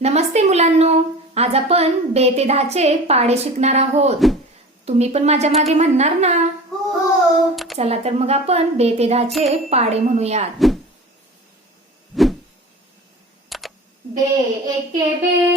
नमस्ते मुलांनो. आज आपण बे ते दहाचे पाडे शिकणार आहोत. तुम्ही पण माझ्या मागे म्हणणार ना? हो. चला तर मग आपण बे ते दहाचे पाडे म्हणूयात. बे एके बे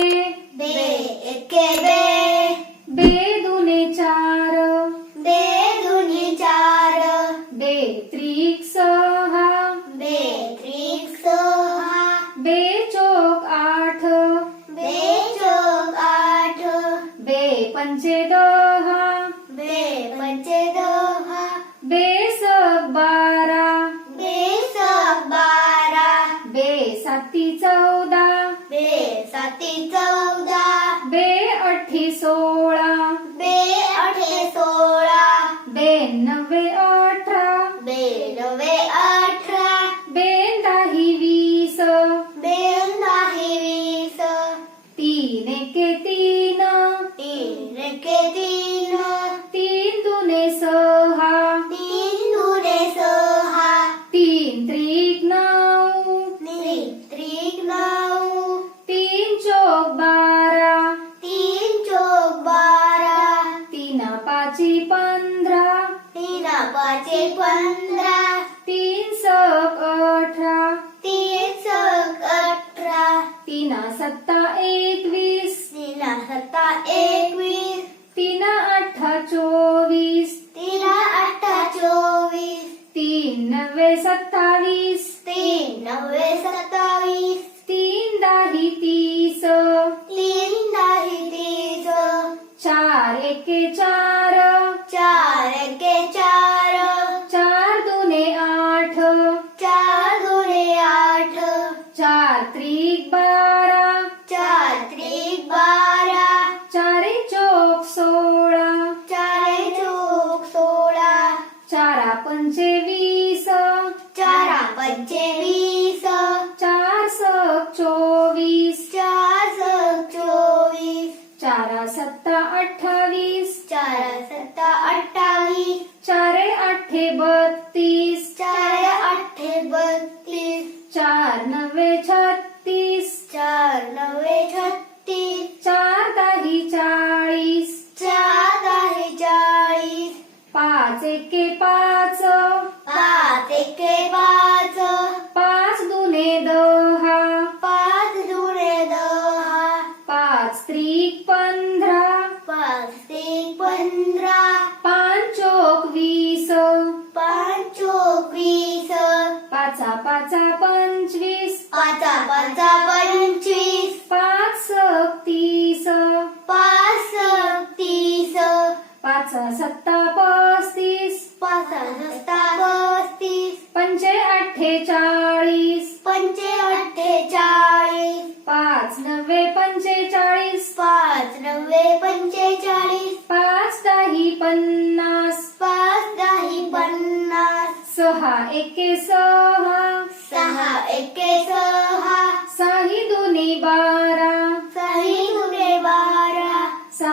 पंचे दहा बे पंचे दहा बे सक बारा बे सक बारा बे साती चौदा बे साती चौदा बे अठ्ठी सोळा पंधरा. तीन पाचे पंधरा. तीन सक अठरा. तीन सक अठरा. तीन सत्ता एकवीस. तीन सत्ता एकवीस. तीन अठ्ठा चोवीस. तीन अठ्ठा चोवीस. तीन नव्वे सत्तावीस. ഒച്ചവീ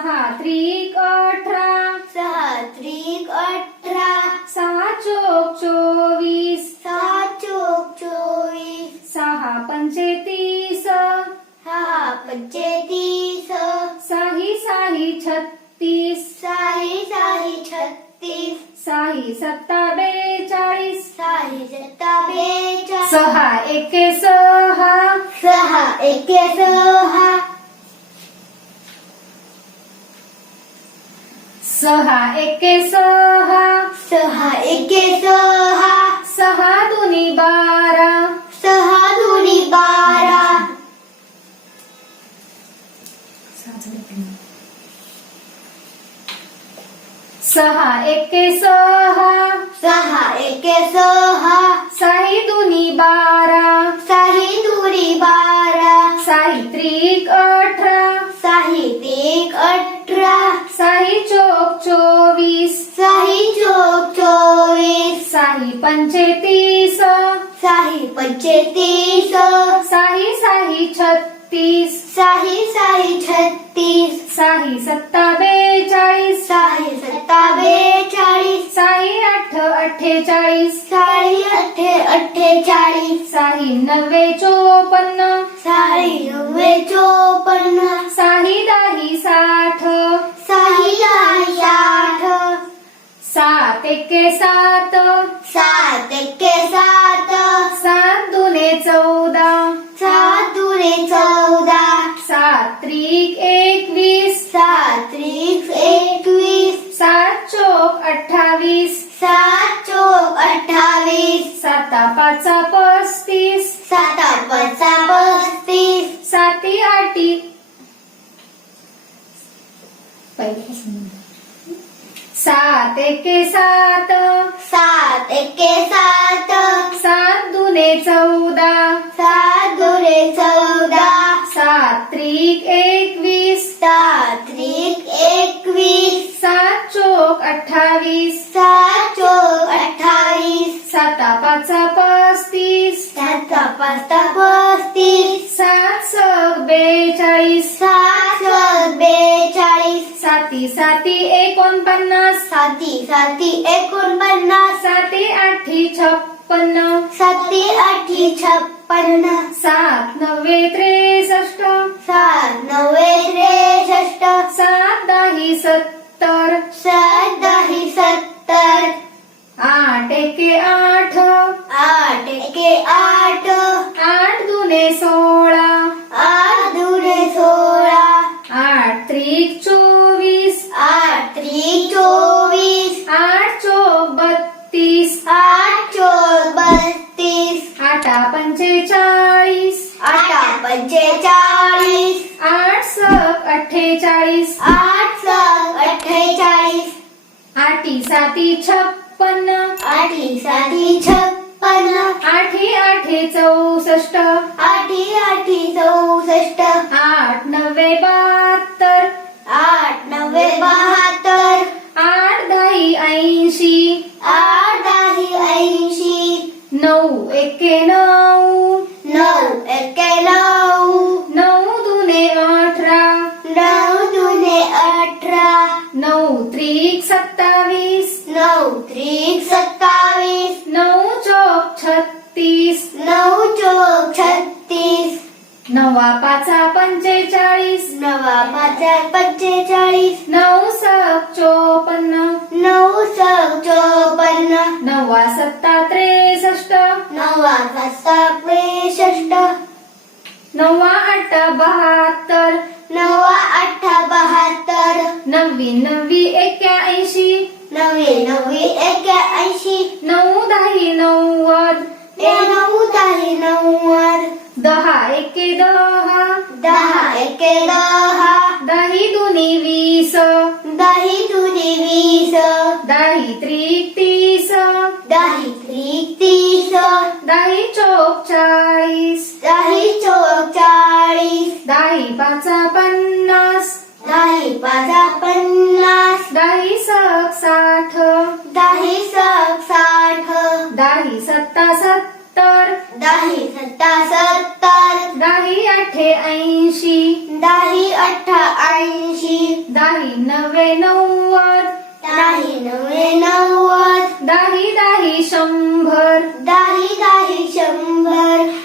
सहा त्रिक अठरा. सहा त्रिक अठरा. सहा चोक चोवीस. सहा चौक चोवीस. सहा पंचे तीस सहा पंचे तीस साही साही छत्तीस. साही साही छत्तीस. साही सत्ता बेचाळीस. साही सत्ता बेचाळीस. सहा एके सहा सहा एके सहा सहा एके सहा. सहा एके सहा. सहा दोन्ही बारा. सहा दुनी बारा. सहा एके सहा. सहा एके सहा. साही दोन्ही बारा. साही दुनी बारा. साही त्रिक अठरा. साही एक अठरा. साही चोक चोवीस. साही चौक चोवीस. साही पंचे तीस साही पंचे तीस साही साही छत्तीस. साही साही छत्तीस. साही सत्ता बेचाळीस. साही सत्ता बेचाळीस. साही अठ्ठ अठ्ठेचाळीस. साई अठ्ठे अठ्ठेचाळीस. साही नव्वे चोपन्न. साई नव्वे चोपन्न. साही दाही साठ. साई दहा साठ. सात एके सात. सात सात सात. सात एके सात. सात एक्के सात. सात दुने चौदा. साती साती एकोणपन्नास. साती साती एकोणपन्नास. साती आठी छप्पन्न. साती आठी छप्पन्न. सात नव्वे त्रेसष्ट. सात नव्वे त्रेसष्ट. सात दही सत्तर. सात दही सत्तर. आठ एके आठ. आठ एके आठ. आठ दुने सोळा. आठ दुने सोळा. आठ त्रिक चोवीस आठ त्रिक चोवीस आठ चोक बत्तीस आठ चोक बत्तीस आठा पंचेचाळीस आठा पंचेचाळीस आठ सक अठ्ठेचाळीस आठ सात अठ्ठेचाळीस आठी साती छप्पन्न आठी साती छप्पन्न आठी आठे चौसष्ट. आठी आठी चौसष्ट. आठ नव्वे बहात्तर. आठ नव्वे बहात्तर. सत्तावीस नऊ त्रिक सत्तावीस. नऊ चौक छत्तीस. नऊ चोक छत्तीस. नवा पाचा पंचेचाळीस. नवा पाचा पंचेचाळीस. नऊ सक चोपन्न. नऊ सक चोपन्न. नवा सत्ता त्रेसष्ट. नवा पाचा त्रेसष्ट. नवा आठ बहात्तर. नवा अठ्ठा बहात्तर. नव्वी नव्वी एक्याऐंशी नवे नवे एक्याऐंशी नऊ दही नव्वद. नऊ दही नव्वद. दहा एके दहा. दहा एके दहा. दही दुनी वीस. दही दुनी वीस. दही त्रिक तीस. दही त्रिक तीस. दही चोक चाळीस. दही चोक चाळीस. दही पाचा पन्नास. दही पाचा पन्नास. दाही सत्ता सत्तर. दाही अठे ऐंशी. दाही अठ्ठा ऐंशी. दाही नवे नव्वद. दाही नवे नव्वद. दाही दाही शंभर. दाही दाही शंभर.